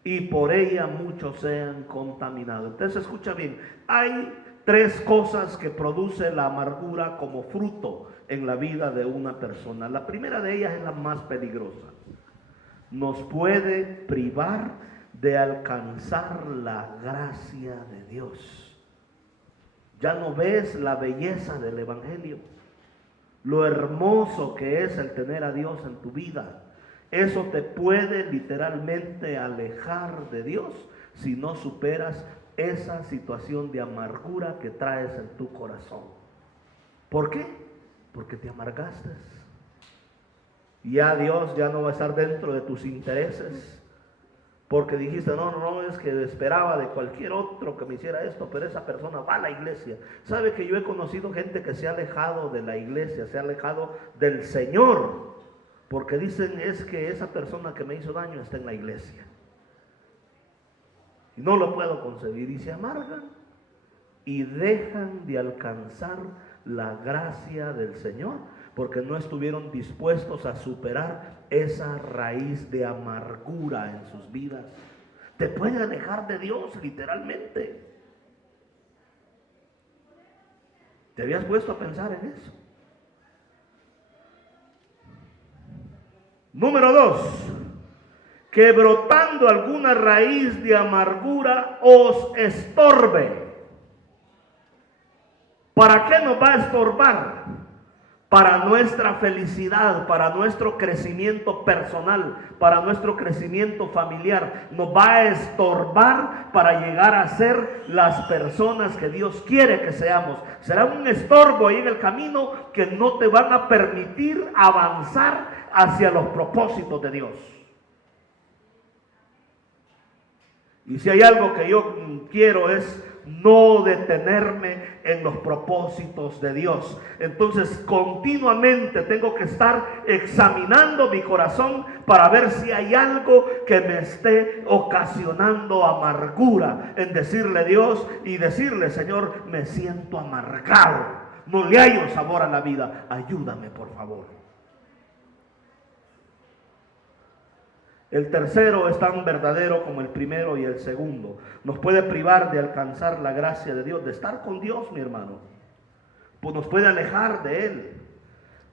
y por ella muchos sean contaminados. Entonces escucha bien, hay 3 cosas que produce la amargura como fruto en la vida de una persona. La primera de ellas es la más peligrosa. Nos puede privar de alcanzar la gracia de Dios. Ya no ves la belleza del Evangelio, lo hermoso que es el tener a Dios en tu vida. Eso te puede literalmente alejar de Dios si no superas esa situación de amargura que traes en tu corazón. ¿Por qué? Porque te amargaste. Y ya Dios ya no va a estar dentro de tus intereses. Porque dijiste, no, es que esperaba de cualquier otro que me hiciera esto, pero esa persona va a la iglesia. ¿Sabe que yo he conocido gente que se ha alejado de la iglesia, se ha alejado del Señor? Porque dicen, es que esa persona que me hizo daño está en la iglesia. Y no lo puedo concebir. Y se amargan y dejan de alcanzar la gracia del Señor, porque no estuvieron dispuestos a superar esa raíz de amargura en sus vidas. Te puede alejar de Dios, literalmente. ¿Te habías puesto a pensar en eso? Número 2, que brotando alguna raíz de amargura os estorbe. ¿Para qué nos va a estorbar? Para nuestra felicidad, para nuestro crecimiento personal, para nuestro crecimiento familiar. Nos va a estorbar para llegar a ser las personas que Dios quiere que seamos. Será un estorbo ahí en el camino que no te van a permitir avanzar hacia los propósitos de Dios. Y si hay algo que yo quiero es no detenerme en los propósitos de Dios. Entonces continuamente tengo que estar examinando mi corazón para ver si hay algo que me esté ocasionando amargura, en decirle a Dios y decirle, Señor, me siento amargado, no le hallo sabor a la vida, ayúdame por favor. El tercero es tan verdadero como el primero y el segundo. Nos puede privar de alcanzar la gracia de Dios, de estar con Dios, mi hermano. Pues nos puede alejar de Él.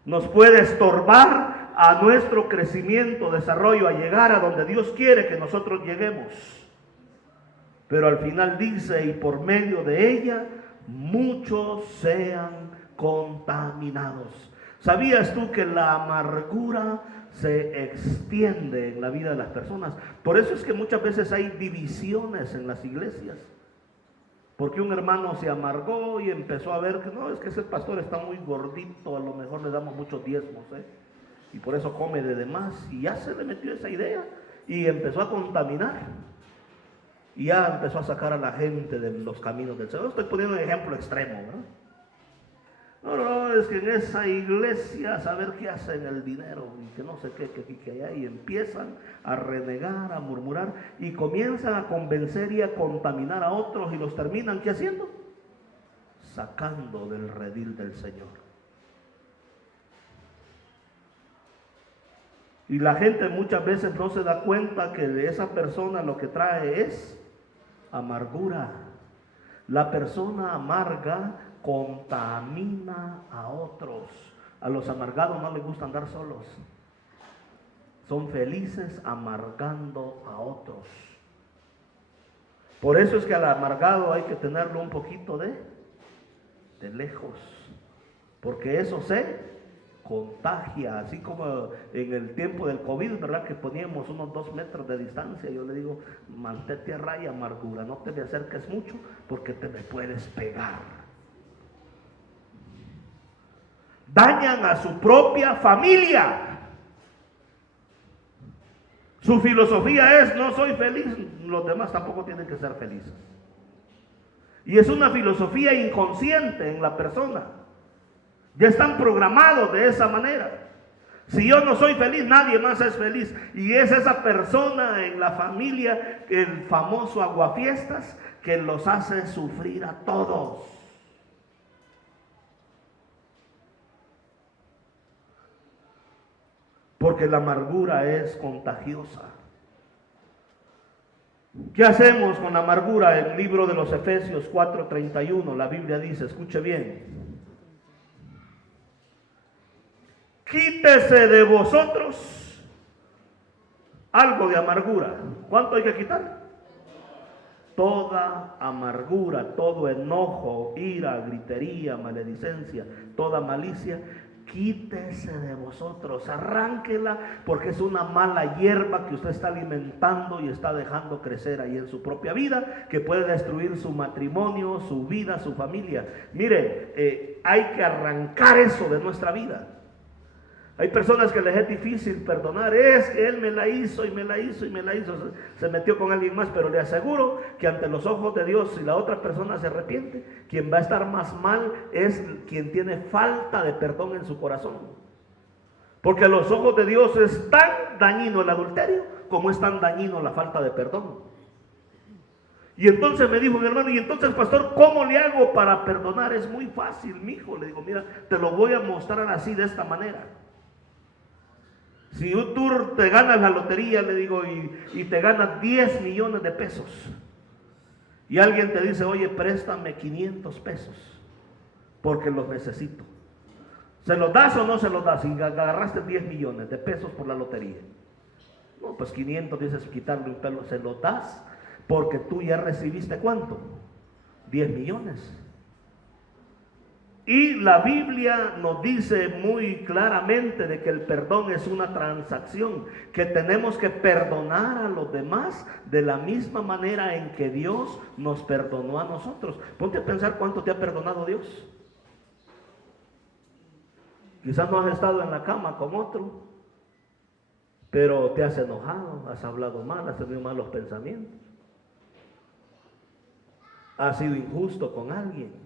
Nos puede estorbar a nuestro crecimiento, desarrollo, a llegar a donde Dios quiere que nosotros lleguemos. Pero al final dice, y por medio de ella, muchos sean contaminados. ¿Sabías tú que la amargura se extiende en la vida de las personas? Por eso es que muchas veces hay divisiones en las iglesias. Porque un hermano se amargó y empezó a ver que no, es que ese pastor está muy gordito, a lo mejor le damos muchos diezmos, y por eso come de demás, y ya se le metió esa idea y empezó a contaminar. Y ya empezó a sacar a la gente de los caminos del Señor. Estoy poniendo un ejemplo extremo, ¿verdad? No, es que en esa iglesia saber qué hacen el dinero y que no sé qué, que allá, y empiezan a renegar, a murmurar y comienzan a convencer y a contaminar a otros y los terminan, ¿qué haciendo? Sacando del redil del Señor. Y la gente muchas veces no se da cuenta que de esa persona lo que trae es amargura. La persona amarga contamina a otros. A los amargados no les gusta andar solos. Son felices amargando a otros. Por eso es que al amargado hay que tenerlo un poquito de lejos. Porque eso se contagia, así como en el tiempo del COVID, ¿verdad? Que poníamos unos 2 metros de distancia. Yo le digo, mantente a raya, amargura, no te me acerques mucho porque te me puedes pegar. Dañan a su propia familia. Su filosofía es, no soy feliz, los demás tampoco tienen que ser felices. Y es una filosofía inconsciente en la persona. Ya están programados de esa manera. Si yo no soy feliz, nadie más es feliz. Y es esa persona en la familia, el famoso aguafiestas, que los hace sufrir a todos. Porque la amargura es contagiosa. ¿Qué hacemos con la amargura? El libro de los Efesios 4:31, la Biblia dice, escuche bien. Quítese de vosotros algo de amargura. ¿Cuánto hay que quitar? Toda amargura, todo enojo, ira, gritería, maledicencia, toda malicia. Quítese de vosotros, arránquela, porque es una mala hierba que usted está alimentando y está dejando crecer ahí en su propia vida, que puede destruir su matrimonio, su vida, su familia. Mire, hay que arrancar eso de nuestra vida. Hay personas que les es difícil perdonar, es que él me la hizo y me la hizo y me la hizo, se metió con alguien más, pero le aseguro que ante los ojos de Dios, si la otra persona se arrepiente, quien va a estar más mal es quien tiene falta de perdón en su corazón. Porque a los ojos de Dios es tan dañino el adulterio como es tan dañino la falta de perdón. Y entonces me dijo mi hermano, y entonces pastor, ¿cómo le hago para perdonar? Es muy fácil, mijo. Le digo, mira, te lo voy a mostrar así, de esta manera. Si tú te ganas la lotería, le digo, y te ganas 10 millones de pesos, y alguien te dice, oye, préstame 500 pesos, porque los necesito. ¿Se los das o no se los das? Y agarraste 10 millones de pesos por la lotería. No, pues 500 dices quitarle un pelo. Se los das porque tú ya recibiste ¿cuánto? 10 millones. Y la Biblia nos dice muy claramente de que el perdón es una transacción, que tenemos que perdonar a los demás de la misma manera en que Dios nos perdonó a nosotros. Ponte a pensar cuánto te ha perdonado Dios. Quizás no has estado en la cama con otro, pero te has enojado, has hablado mal, has tenido malos pensamientos, has sido injusto con alguien.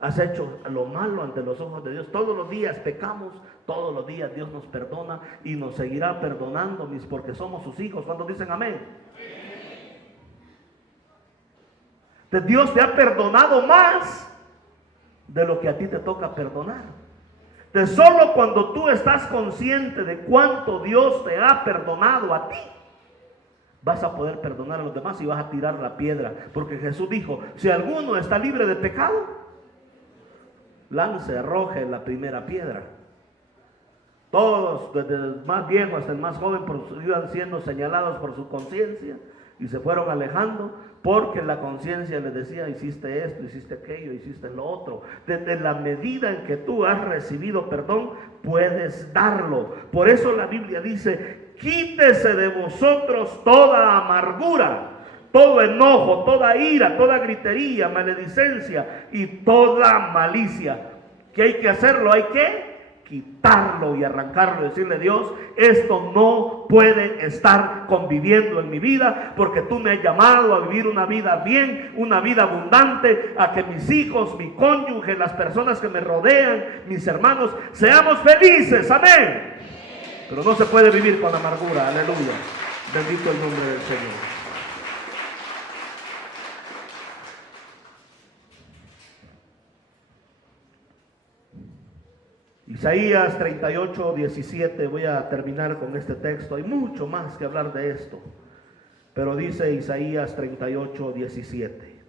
Has hecho lo malo ante los ojos de Dios. Todos los días pecamos, todos los días Dios nos perdona y nos seguirá perdonando, porque somos sus hijos. ¿Cuántos dicen amén? Entonces, Dios te ha perdonado más de lo que a ti te toca perdonar. De solo cuando tú estás consciente de cuánto Dios te ha perdonado a ti, vas a poder perdonar a los demás y vas a tirar la piedra. Porque Jesús dijo, si alguno está libre de pecado, lance, arroje la primera piedra. Todos, desde el más viejo hasta el más joven, iban siendo señalados por su conciencia y se fueron alejando, porque la conciencia les decía, hiciste esto, hiciste aquello, hiciste lo otro. Desde la medida en que tú has recibido perdón, puedes darlo. Por eso la Biblia dice, quítese de vosotros toda amargura, todo enojo, toda ira, toda gritería, maledicencia y toda malicia. ¿Qué hay que hacerlo? Hay que quitarlo y arrancarlo, decirle, Dios, esto no puede estar conviviendo en mi vida, porque tú me has llamado a vivir una vida bien, una vida abundante, a que mis hijos, mi cónyuge, las personas que me rodean, mis hermanos, seamos felices, amén. Pero no se puede vivir con amargura, aleluya, bendito el nombre del Señor. Isaías 38, 17, voy a terminar con este texto, hay mucho más que hablar de esto, pero dice Isaías 38, 17.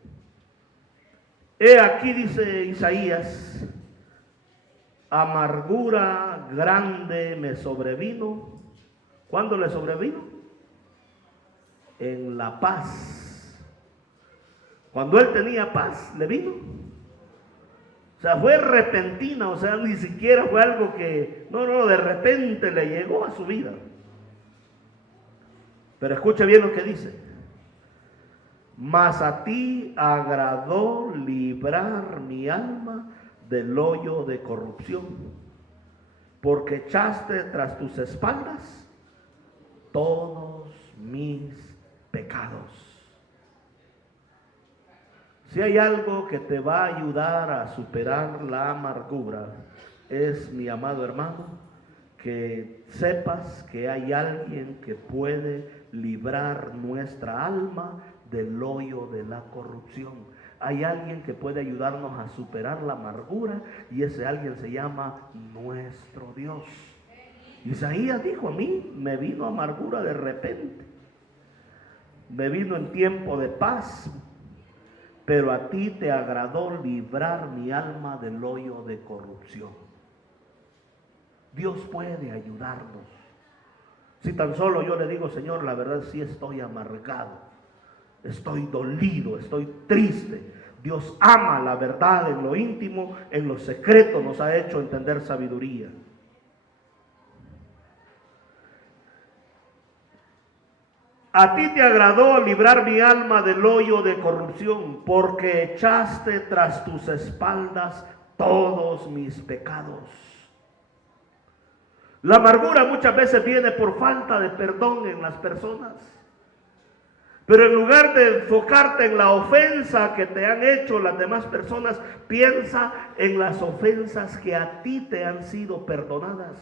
He aquí, dice Isaías, amargura grande me sobrevino. ¿Cuándo le sobrevino? En la paz. Cuando él tenía paz, le vino. O sea, fue repentina, o sea, ni siquiera fue algo que, no, de repente le llegó a su vida. Pero escuche bien lo que dice. Mas a ti agradó librar mi alma del hoyo de corrupción, porque echaste tras tus espaldas todos mis pecados. Si hay algo que te va a ayudar a superar la amargura, es, mi amado hermano, que sepas que hay alguien que puede librar nuestra alma del hoyo de la corrupción. Hay alguien que puede ayudarnos a superar la amargura, y ese alguien se llama nuestro Dios. Isaías dijo, a mí me vino amargura de repente, me vino en tiempo de paz, pero a ti te agradó librar mi alma del hoyo de corrupción. Dios puede ayudarnos. Si tan solo yo le digo, Señor, la verdad sí estoy amargado, estoy dolido, estoy triste. Dios ama la verdad en lo íntimo, en lo secreto nos ha hecho entender sabiduría. A ti te agradó librar mi alma del hoyo de corrupción, porque echaste tras tus espaldas todos mis pecados. La amargura muchas veces viene por falta de perdón en las personas. Pero en lugar de enfocarte en la ofensa que te han hecho las demás personas, piensa en las ofensas que a ti te han sido perdonadas.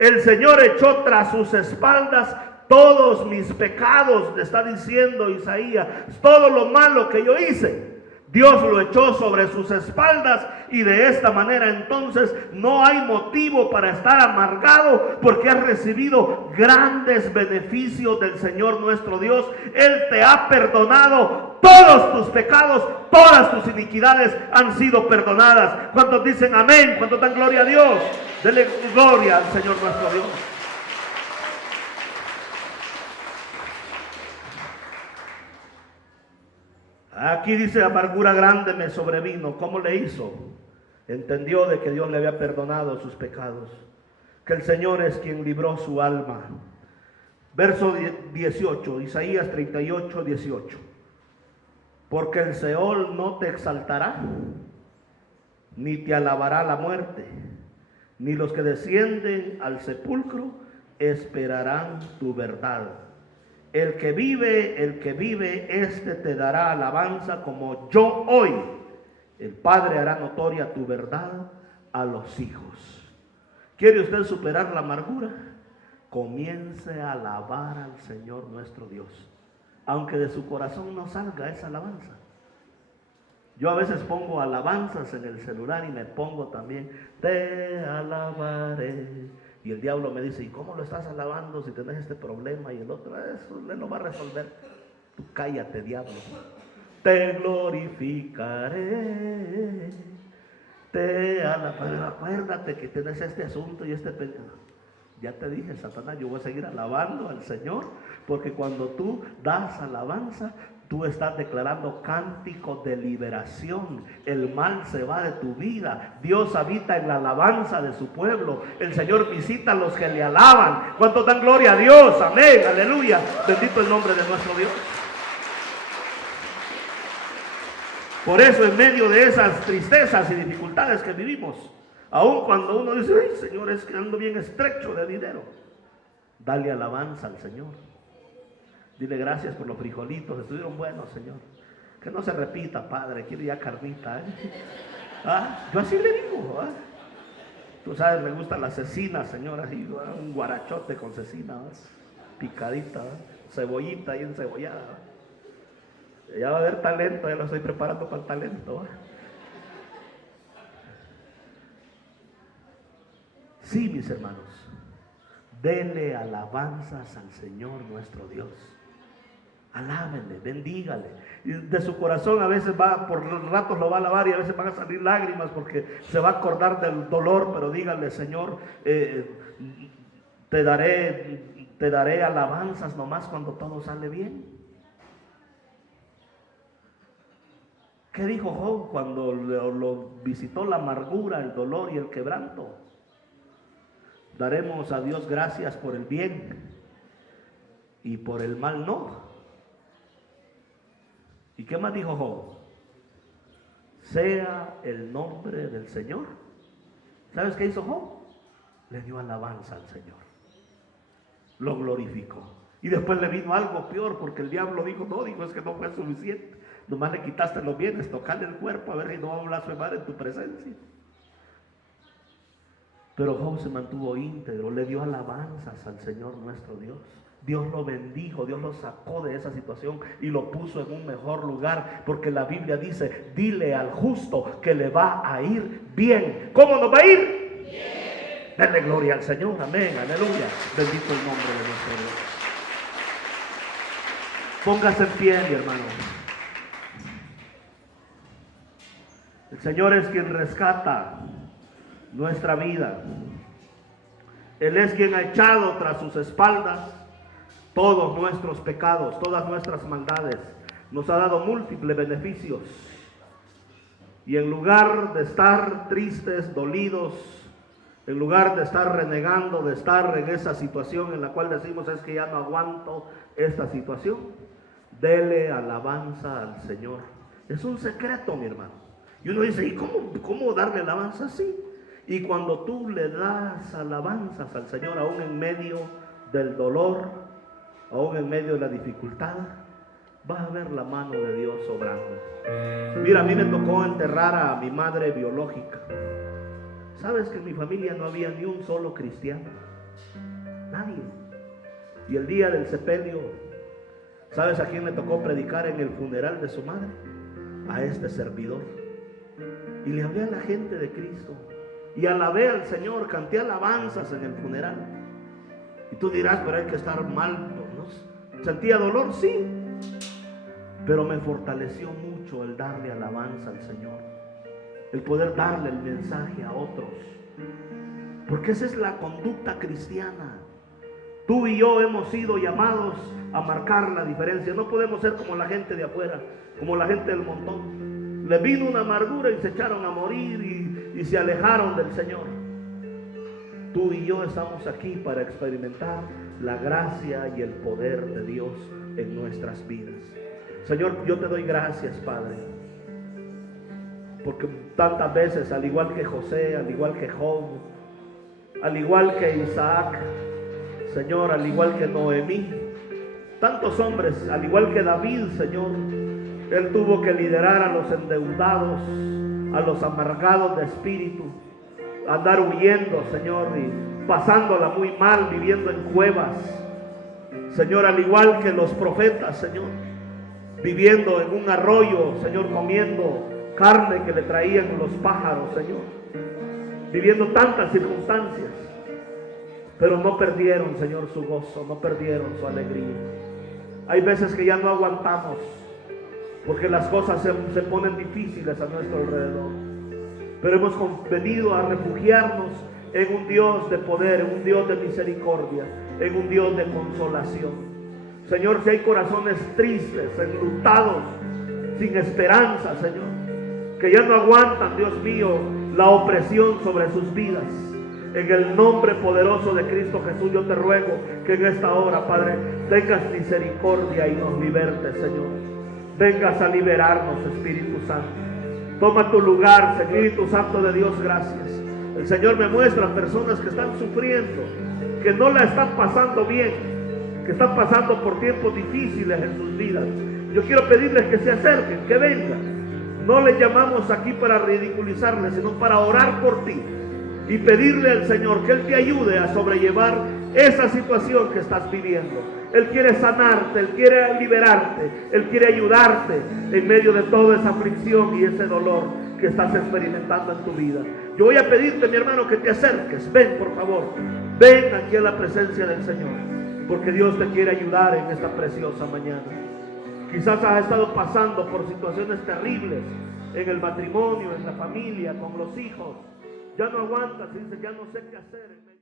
El Señor echó tras sus espaldas todos mis pecados, está diciendo Isaías, todo lo malo que yo hice, Dios lo echó sobre sus espaldas, y de esta manera entonces no hay motivo para estar amargado, porque has recibido grandes beneficios del Señor nuestro Dios. Él te ha perdonado todos tus pecados, todas tus iniquidades han sido perdonadas. ¿Cuántos dicen amén? ¿Cuántos dan gloria a Dios? Denle gloria al Señor nuestro Dios. Aquí dice, amargura grande me sobrevino. ¿Cómo le hizo? Entendió de que Dios le había perdonado sus pecados, que el Señor es quien libró su alma. Verso 18, Isaías 38, 18. Porque el Seol no te exaltará, ni te alabará la muerte, ni los que descienden al sepulcro esperarán tu verdad. El que vive, este te dará alabanza como yo hoy. El Padre hará notoria tu verdad a los hijos. ¿Quiere usted superar la amargura? Comience a alabar al Señor nuestro Dios, aunque de su corazón no salga esa alabanza. Yo a veces pongo alabanzas en el celular y me pongo también, te alabaré. Y el diablo me dice, ¿y cómo lo estás alabando si tenés este problema? Y el otro, eso él lo va a resolver. Tú cállate, diablo. Te glorificaré, te alabaré. Acuérdate que tienes este asunto y este peligro. Ya te dije, Satanás, yo voy a seguir alabando al Señor, porque cuando tú das alabanza, tú estás declarando cánticos de liberación. El mal se va de tu vida. Dios habita en la alabanza de su pueblo. El Señor visita a los que le alaban. ¿Cuántos dan gloria a Dios? Amén, aleluya. Bendito el nombre de nuestro Dios. Por eso, en medio de esas tristezas y dificultades que vivimos, aun cuando uno dice, ay, Señor, es que ando bien estrecho de dinero, dale alabanza al Señor. Dile gracias por los frijolitos, estuvieron buenos, Señor. Que no se repita, Padre, quiero ya carnita, ¿eh? Yo así le digo, ¿eh? Tú sabes, me gusta la cecina, Señor, así, un guarachote con cecina, ¿eh? Picadita, ¿eh? Cebollita y encebollada, ¿eh? Ya va a haber talento, ya lo estoy preparando para el talento, ¿eh? Sí, mis hermanos, denle alabanzas al Señor nuestro Dios. Alábenle, bendígale. Y de su corazón a veces va, por ratos lo va a alabar y a veces van a salir lágrimas porque se va a acordar del dolor, pero dígale, Señor, te daré alabanzas nomás cuando todo sale bien. ¿Qué dijo Job cuando lo visitó la amargura, el dolor y el quebranto? Daremos a Dios gracias por el bien y por el mal no. ¿Y qué más dijo Job? Sea el nombre del Señor. ¿Sabes qué hizo Job? Le dio alabanza al Señor. Lo glorificó. Y después le vino algo peor, porque el diablo dijo, no, es que no fue suficiente. Nomás le quitaste los bienes, tocarle el cuerpo, a ver si no va a blasfemar en tu presencia. Pero Job se mantuvo íntegro, le dio alabanzas al Señor nuestro Dios. Dios lo bendijo, Dios lo sacó de esa situación y lo puso en un mejor lugar, porque la Biblia dice, dile al justo que le va a ir bien. ¿Cómo nos va a ir? Bien. Denle gloria al Señor, amén, aleluya. Bendito el nombre de nuestro Dios. Póngase en pie, mi hermano. El Señor es quien rescata nuestra vida. Él es quien ha echado tras sus espaldas todos nuestros pecados, todas nuestras maldades. Nos ha dado múltiples beneficios. Y en lugar de estar tristes, dolidos, en lugar de estar renegando, de estar en esa situación en la cual decimos, es que ya no aguanto esta situación, dele alabanza al Señor. Es un secreto, mi hermano. Y uno dice, ¿y cómo darle alabanza así? Y cuando tú le das alabanzas al Señor, aún en medio del dolor, aún en medio de la dificultad, vas a ver la mano de Dios obrando. Mira, a mí me tocó enterrar a mi madre biológica. ¿Sabes que en mi familia no había ni un solo cristiano? Nadie. Y el día del sepelio, ¿sabes a quién me tocó predicar en el funeral de su madre? A este servidor. Y le hablé a la gente de Cristo. Y alabé al Señor, canté alabanzas en el funeral. Y tú dirás, pero hay que estar mal, ¿no? ¿Sentía dolor? Sí. Pero me fortaleció mucho el darle alabanza al Señor. El poder darle el mensaje a otros. Porque esa es la conducta cristiana. Tú y yo hemos sido llamados a marcar la diferencia. No podemos ser como la gente de afuera, como la gente del montón. Les vino una amargura y se echaron a morir y se alejaron del Señor. Tú y yo estamos aquí para experimentar la gracia y el poder de Dios en nuestras vidas. Señor, yo te doy gracias, Padre, porque tantas veces, al igual que José, al igual que Job, al igual que Isaac, Señor, al igual que Noemí, tantos hombres, al igual que David, Señor, él tuvo que liderar a los endeudados, a los amargados de espíritu, andar huyendo, Señor, y pasándola muy mal, viviendo en cuevas, Señor, al igual que los profetas, Señor, viviendo en un arroyo, Señor, comiendo carne que le traían los pájaros, Señor, viviendo tantas circunstancias, pero no perdieron, Señor, su gozo, no perdieron su alegría. Hay veces que ya no aguantamos porque las cosas se ponen difíciles a nuestro alrededor, pero hemos venido a refugiarnos en un Dios de poder, en un Dios de misericordia, en un Dios de consolación. Señor, si hay corazones tristes, enlutados, sin esperanza, Señor, que ya no aguantan, Dios mío, la opresión sobre sus vidas, en el nombre poderoso de Cristo Jesús, yo te ruego que en esta hora, Padre, tengas misericordia y nos libertes, Señor. Vengas a liberarnos, Espíritu Santo. Toma tu lugar, Espíritu Santo de Dios, gracias. El Señor me muestra personas que están sufriendo, que no la están pasando bien, que están pasando por tiempos difíciles en sus vidas. Yo quiero pedirles que se acerquen, que vengan. No les llamamos aquí para ridiculizarles, sino para orar por ti y pedirle al Señor que Él te ayude a sobrellevar esa situación que estás viviendo. Él quiere sanarte, Él quiere liberarte, Él quiere ayudarte en medio de toda esa aflicción y ese dolor que estás experimentando en tu vida. Yo voy a pedirte, mi hermano, que te acerques. Ven, por favor, ven aquí a la presencia del Señor, porque Dios te quiere ayudar en esta preciosa mañana. Quizás has estado pasando por situaciones terribles en el matrimonio, en la familia, con los hijos. Ya no aguantas y dices, ya no sé qué hacer.